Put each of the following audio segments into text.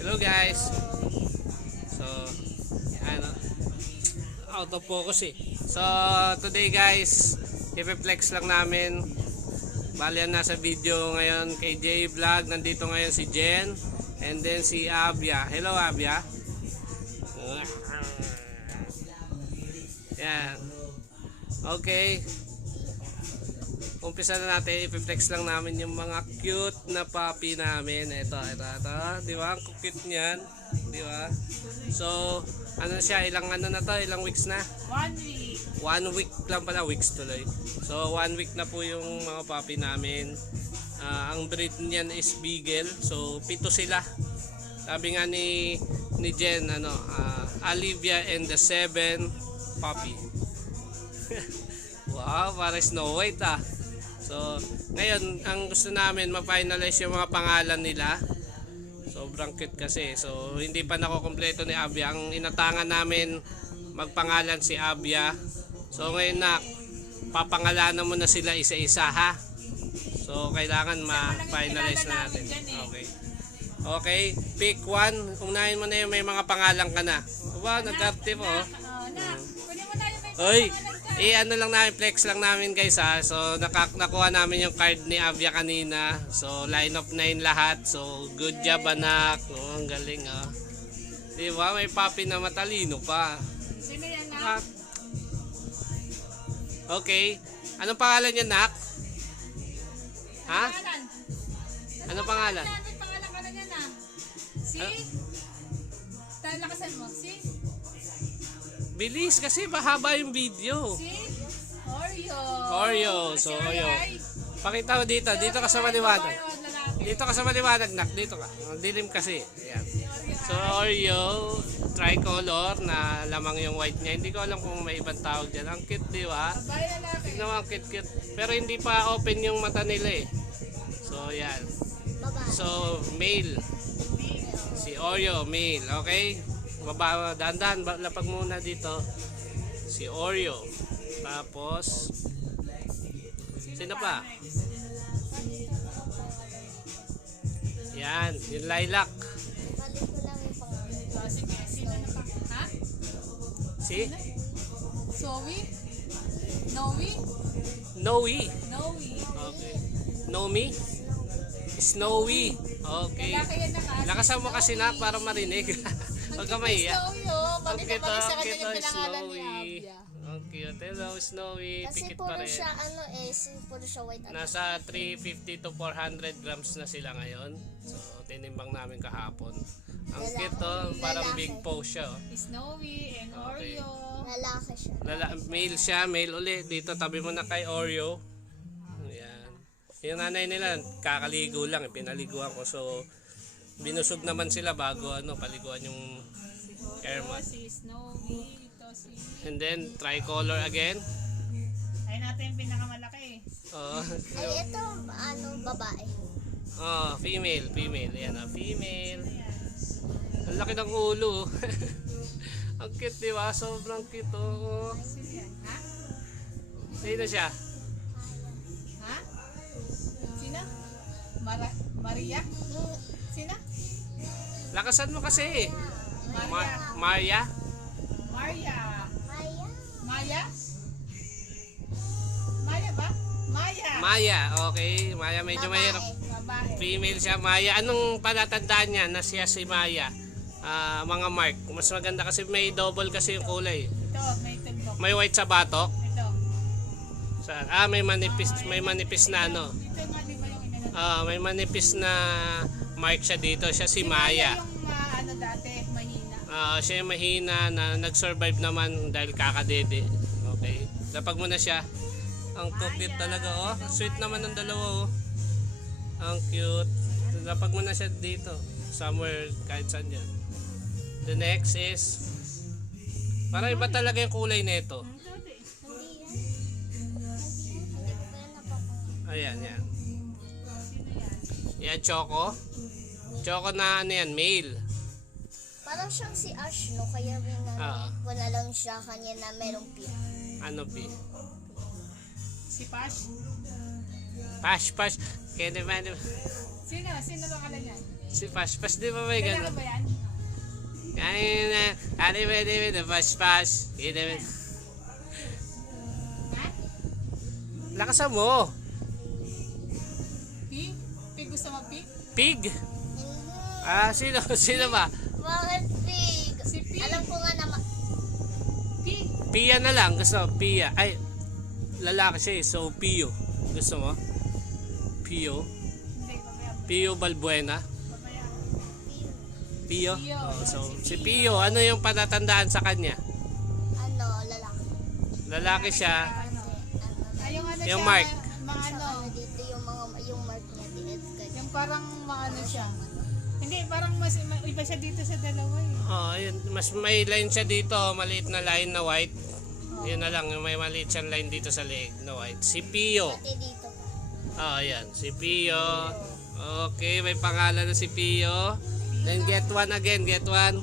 Hello guys. So, ano, out of focus eh. So, today guys, i-flex lang namin. Bali yan nasa video ngayon kay J Vlog. Nandito ngayon si Jen. And then si Abia. Hello Abia. Yan. Okay. Umpisa na natin, i-flex lang namin yung mga cute na puppy namin. Ito, ito, ito. Di ba? Ang cute niyan. Di ba? So, ano siya, ilang ano na to, ilang weeks na? One week. One week lang pala, weeks tuloy. So, one week na po yung mga puppy namin. Ah, ang breed niyan is Beagle. So, pito sila. Sabi nga ni, ni Jen, ano, ah, Olivia and the Seven Puppy. wow, para Snow White ah. So, ngayon, ang gusto namin, ma-finalize yung mga pangalan nila. Sobrang cute kasi. So, hindi pa nakokompleto ni Abia. Ang inatangan namin, magpangalan si Abia. So, ngayon na, papangalanan mo na sila isa-isa ha. So, kailangan ma-finalize na natin. Okay. Okay, pick one. Unahin mo na yung may mga pangalan ka na. Aba, nag-active oh. Oy, pangalan eh ano lang namin, flex lang namin guys ha. So nakak nakuha namin yung card ni Avia kanina. So line of 9 lahat. So good job anak. Oh, ang galing ah. Di ba? May papi na matalino pa. Sino yan na? Ah. Okay. Anong pangalan niya, Nak? Ha? Pangalan. Anong pangalan? Anong pangalan na niya na? Si? Ah. Talakasan mo. Si? Bilis kasi mahaba yung video. Si? Oreo. Oreo. Si So, Oreo. Pakita mo dito. Dito ka sa maliwanag. Dito ka sa maliwanag, Nak. Dito ka. Ang dilim kasi. Ayan. So Oreo tricolor na lamang yung white niya. Hindi ko alam kung may ibang tawag dyan. Ang cute, di ba? Tignan mo ang cute cute. Pero hindi pa open yung mata nila eh. So yan. So male. Si Oreo, male. Okay? Baba, dandan, lapag muna dito. Si Oreo. Tapos, sino pa? Yan, yung lilac. Si Zoe? Noe? Noe. Noe. Okay. Nomi? Snowy. Okay. Lalaki yan na kasi. Lakasan mo kasi na para marinig. Huwag ka. Snowy oh. Ang naman ang ni snowy. Ang cute. Hello, snowy. Kasi Pikit pa puro rin. siya, ano eh, si- puro siya white. Ano. Nasa 350 to 400 grams na sila ngayon. So, tinimbang namin kahapon. Ang Lalaki. cute to. Parang Lalaki. big pose siya. oh. Snowy and Okay. Oreo. Lalaki siya. Lala, male siya, male ulit. Dito tabi mo na kay Oreo. Ayan. Yung nanay nila, kakaligo lang. Pinaliguan ko. So, binusog naman sila bago ano, paliguan yung air mat. And then, tricolor again. Ay natin yung pinakamalaki. Oh, Ay, ito, ano, babae. oh female, female. Ayan, oh, female. Ang laki ng ulo. Ang cute, di ba? Sobrang cute, oh. Sino yan? Ha? Sino siya? Ha? Sino? Mara Maria? Sino? Lakasan mo kasi. Maria. Ma- Maria? Maria. Maya. Maya? Maya ba? Maya. Maya, okay. Maya medyo mahirap. Babae. Female siya, Maya. Anong palatandaan niya na siya si Maya? Ah, mga mark. Mas maganda kasi may double kasi yung kulay. Ito, may tumbok. May white sa batok. Ito. Sa, ah, may manipis, may manipis na ano. Ito nga, di ba yung? Ah, may manipis na mark siya dito. Siya si Maya. yung ah, ano dati, mahina. Ah, siya yung mahina na nag-survive naman dahil kakadede. Okay. Lapag mo na siya. Ang cute talaga oh. Sweet naman ng dalawa oh. Ang cute. Lapag mo na siya dito. Somewhere kahit saan yan. The next is para iba talaga yung kulay nito. Ayan, yan. Yan, Choco. Choco na ano yan, male. Parang siyang si Ash, no? Kaya rin na, Ah. wala lang siya kanya na merong pia. Ano, B? Si Pash. Pash, pash. Kaya naman, Sino? Sino ba kala niyan? Si Pash Pash, di ba may Kailangan ganun? ba yan? Kain na, ali ba, di ba, the Pash Pash. Hindi ba? Ha? Lakasan mo. Pi? Pi gusto mo pi? Pig. Ah, sino? Sino ba? Bakit pig? Si Pig. Alam ko nga naman. Pi? Pia na lang. Gusto mo? Pia. Ay, lalaki siya eh. So, Pio. Gusto mo? Pio. Pio Balbuena. Pio? Oh, so, Si Pio, ano yung patatandaan sa kanya? Ano, lalaki. Lalaki siya. Ano? Ano, yung ano Yung siya, mark. Mga ano, ano dito yung mga yung mark niya yung parang maano siya. Hindi, parang mas ma- iba siya dito sa dalawa eh. Oh, yun. Mas may line siya dito. Maliit na line na white. Yun na lang. yung May maliit siyang line dito sa leeg na white. Si Pio. Pati dito Oh, pa. yan. Si Pio. Okay, may pangalan na si Pio. Then get one again. Get one.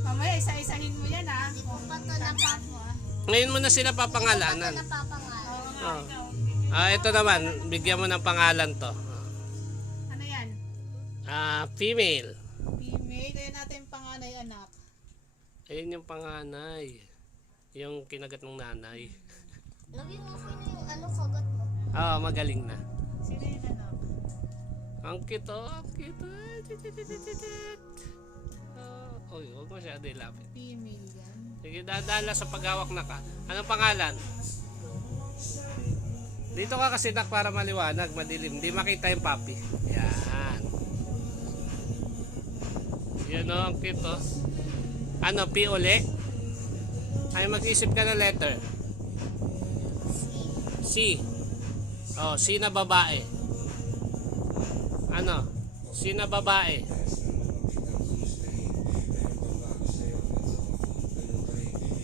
Mamaya, isa-isahin mo yan ah. Hindi ko pa to Tandaan napa- mo ah. Ngayon mo na sila papangalanan. napapangalan. Oo Oh. Ah, ito naman. Bigyan mo ng pangalan to. Ah, female. Female. Kaya natin panganay anak. Ayun yung panganay. Yung kinagat ng nanay. Laging okay na yung ano kagat mo. Ah, magaling na. Sino yung anak? Ang cute oh, ang. Ah, tititititit. Ah, Uy, huwag mo siya ilapit. Female yan. Sige, dadala sa paghawak na ka. Anong pangalan? Dito ka kasi nak para maliwanag, madilim. Hindi makita yung papi. Yan. Yan oh, ang cute oh. Ano, P uli? Ay, mag-isip ka ng letter. C. Oh, C na babae. Ano? C na babae.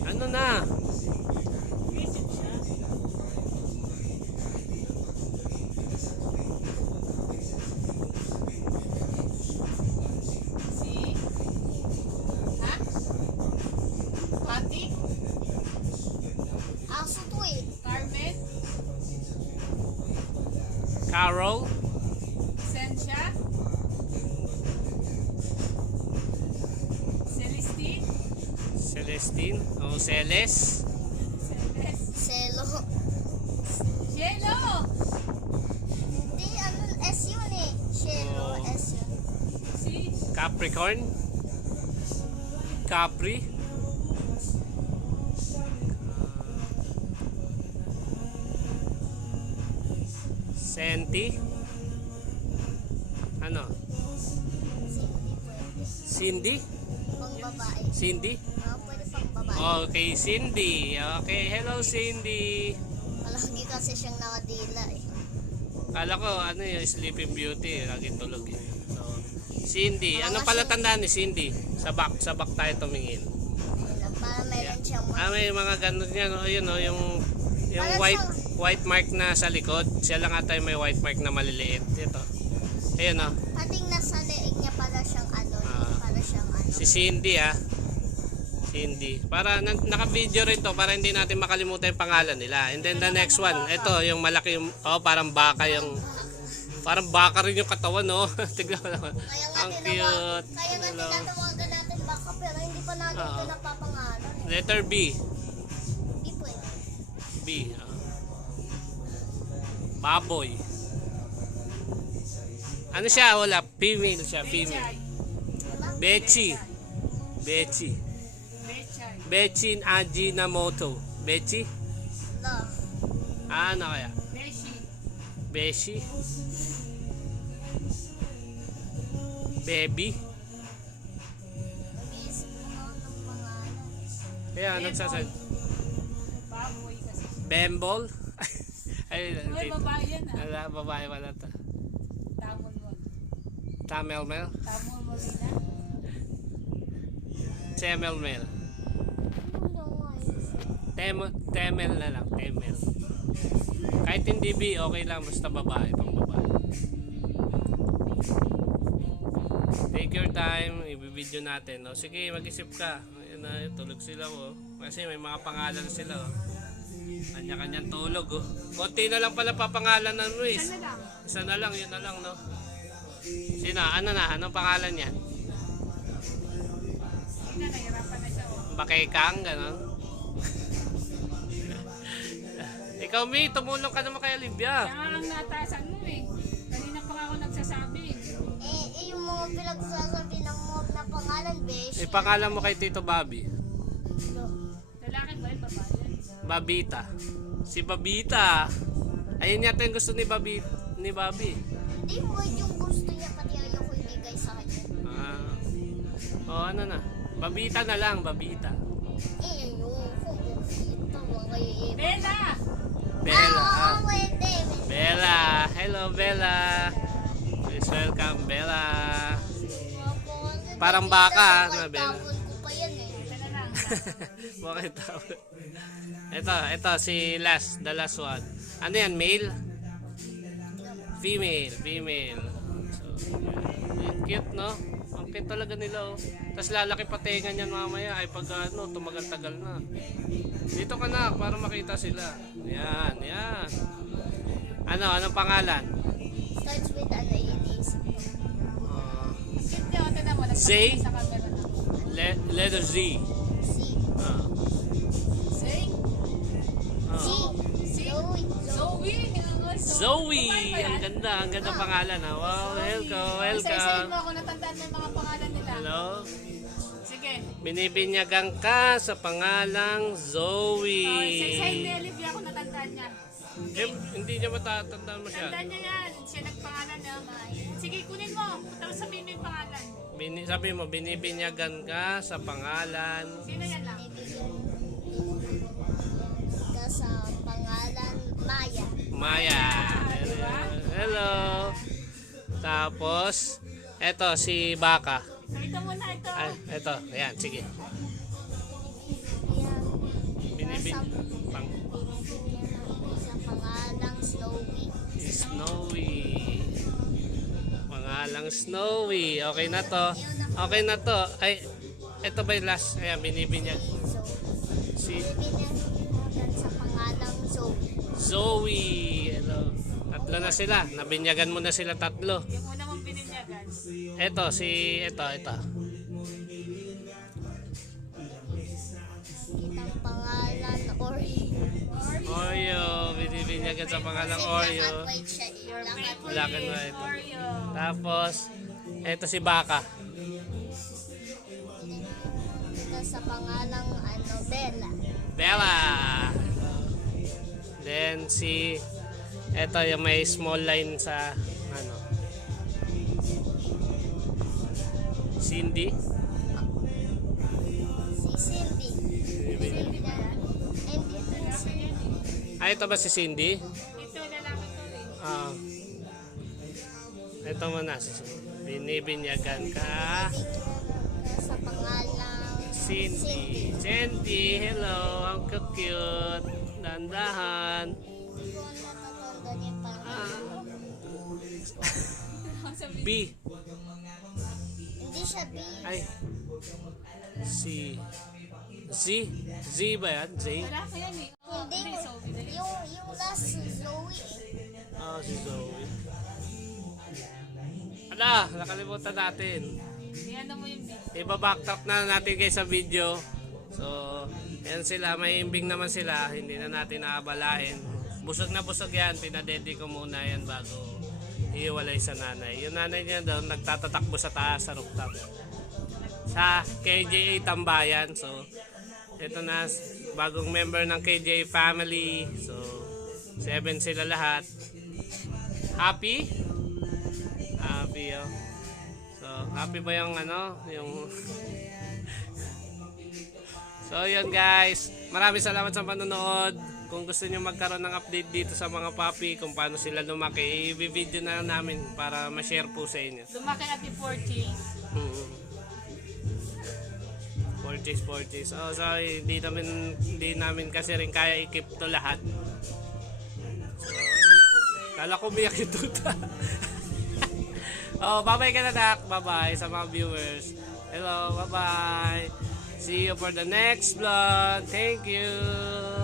Ano na? Isip siya. Si? Ha? Pati? Aso to eh. Carmen? Carol? Sensia? Celestine? Celestine? O Celes? Celes? Selo. Cielo! Hindi, ano, S yun eh. Oh. S yun. Si? Capricorn? Capri? Senti? Ano? Cindy Cindy? pwede. Pang babae. Cindy? Ah, pwede pang babae. Okay, Cindy. Okay, hello Cindy. Palagi kasi siyang nakadila eh. Kala ko ano yung Sleeping Beauty, lagi tulog eh. So, Cindy, ano pala tandaan ni Cindy? Sa back, sa back tayo tumingin. Para meron siyang Ah, may mga ganun yan, oh, yun oh, yung yung white white mark na sa likod. Siya lang ata yung may white mark na maliliit. Ito. Ayun oh. Pating nasa leeg niya para siyang ano, Ah. para siyang ano. Si Cindy ah. Cindy. Para na, naka-video rin to para hindi natin makalimutan yung pangalan nila. And then the next one, ito yung malaki yung oh, parang baka yung parang baka rin yung katawan no. Tignan mo naman. Kaya nga Ang cute. kaya nga Hello. tinatawagan natin baka pero hindi pa natin Ah. ito napapangalan. Letter B. B. ah. Baboy. Ano siya? Wala. Female siya. Female. Bechi. Bechi. Bechin Ajinomoto. Bechi? No. Ah, ano kaya? Beshi. Beshi? Baby? Kaya nagsasal. Bembol? Ay, Uy, babae yan ah. Ala, babae pala to. Tamon mo. Tamelmel? Tamon mo rin ah. Yun? Tem temel na lang, temel. Kahit hindi B, okay lang. Basta babae, pang babae. Take your time, ibibideo natin. No? Sige, mag-isip ka. Ayun na, tulog sila oh. Kasi may mga pangalan sila oh. Kanya-kanyang tulog oh. Konti na lang pala papangalan ng Luis. Ano lang? Isa na lang, yun na lang no. Sino? Ano na? Anong pangalan niyan? Hindi na, nahirapan na siya. Oh. Bakekang, gano'n? Ikaw, Mi, tumulong ka naman kay Olivia. Kaya ang natasan mo eh. Kanina pa nga ako nagsasabi. Eh, eh, yung mga pinagsasabi ng mob na pangalan, besh. May pangalan mo kay Tito Bobby. Lalaki ba yun, babae? Babita. Si Babita. Ayun yata yung gusto ni Babi ni Bobby. Hindi mo yung gusto niya, pati ayoko ibigay sa kanya. Ah. Oh, ano na? Babita na lang, Babita. Eh. Ito, mga kayo Bella! Bella. Ah, ah. oo, pwede. Bella. Hello, Bella. Please welcome, Bella. Parang baka, ah, na, Bella. Ko pa yan eh. Bakit tao? Ito, ito, si last, the last one. Ano yan, male? Female, female. So, yan, cute, no? Ang cute talaga nila, oh. Tapos lalaki pa tenga niyan mamaya, ay pag ano, tumagal-tagal na. Dito ka na, para makita sila. Yan, yan. Ano, anong pangalan? Starts with ano yun is. Uh, Cute niya, ito Zoe! Ang ganda, ang ganda pangalan ha. Wow, welcome, Isa-isahin welcome. mo ako, natandaan yung mga pangalan nila. Hello? Sige. Binibinyagan ka sa pangalang Oh, isa-isahin ni Zoe. Olivia ako, natandaan niya. Eh, hindi niya matatandaan mo siya. Tandaan niya yan. Siya nagpangalan niya. Sige, kunin mo. Tapos sabihin mo yung pangalan. Bini, sabi mo, binibinyagan ka sa pangalan. Sino yan lang? Maya. Maya. Hello. Tapos, eto si Baka. Ito muna, ito. Ay, eto, ayan, sige. Binibin, pang, Sa pangalang Snowy. Snowy. Pangalang Snowy. Okay na to. Okay na to. Ay, ito ba yung last? Ayan, binibinyag. Si binibinyagan sa pangalang Zoe. Zoe. Hello. Tatlo na sila. Nabinyagan mo na sila tatlo. Yung una mong bininyagan. Ito, si, ito, ito. Kitang pangalan Ori. Oreo. Binibinyagan sa pangalang Oreo. black and white siya eh. Black and favorite Black and white. Oreo. Tapos, ito si Baka. Ito sa pangalang ano, Bella. Bella. Then si ito yung may small line sa ano Cindy. Si Cindy. Cindy na. And ito yung si Ah, ito ba si Cindy? Ito, lalaki to eh. Ah. ito mo na si Cindy. Binibinyagan ka. sa pangalang Cindy. Cindy, hello. Ang cute. Dandahan. Ko pangalan. B. Hindi siya B. Ay. Si Z. Z ba yan? Z? Lalaki yan eh. Hindi. Zoe na. Yung, yung last Zoe eh. Ah, si Zoe. Ala, nakalimutan natin. Iyan mo yung video. Iba-backtrack na natin guys sa video. So, yan sila. May imbing naman sila. Hindi na natin naabalain. Busog na busog yan. Pinadedi ko muna yan bago iiwalay sa nanay. Yung nanay niya daw nagtatatakbo sa taas sa rooftop. Sa KJA Tambayan. So, ito na bagong member ng KJA family. So, seven sila lahat. Happy? Happy, oh. So, happy ba yung ano, yung... so, yun guys. Maraming salamat sa panonood. Kung gusto niyo magkaroon ng update dito sa mga papi, kung paano sila lumaki, i-video na lang namin para ma-share po sa inyo. Lumaki at yung 4K. Mm. Purchase, purchase. Oh, sorry, hindi namin, hindi namin kasi rin kaya i-keep to lahat. So, kala ko umiyak yung tuta. oh, bye-bye ka na, Dak. Bye-bye sa mga viewers. Hello, bye-bye. See you for the next vlog. Thank you.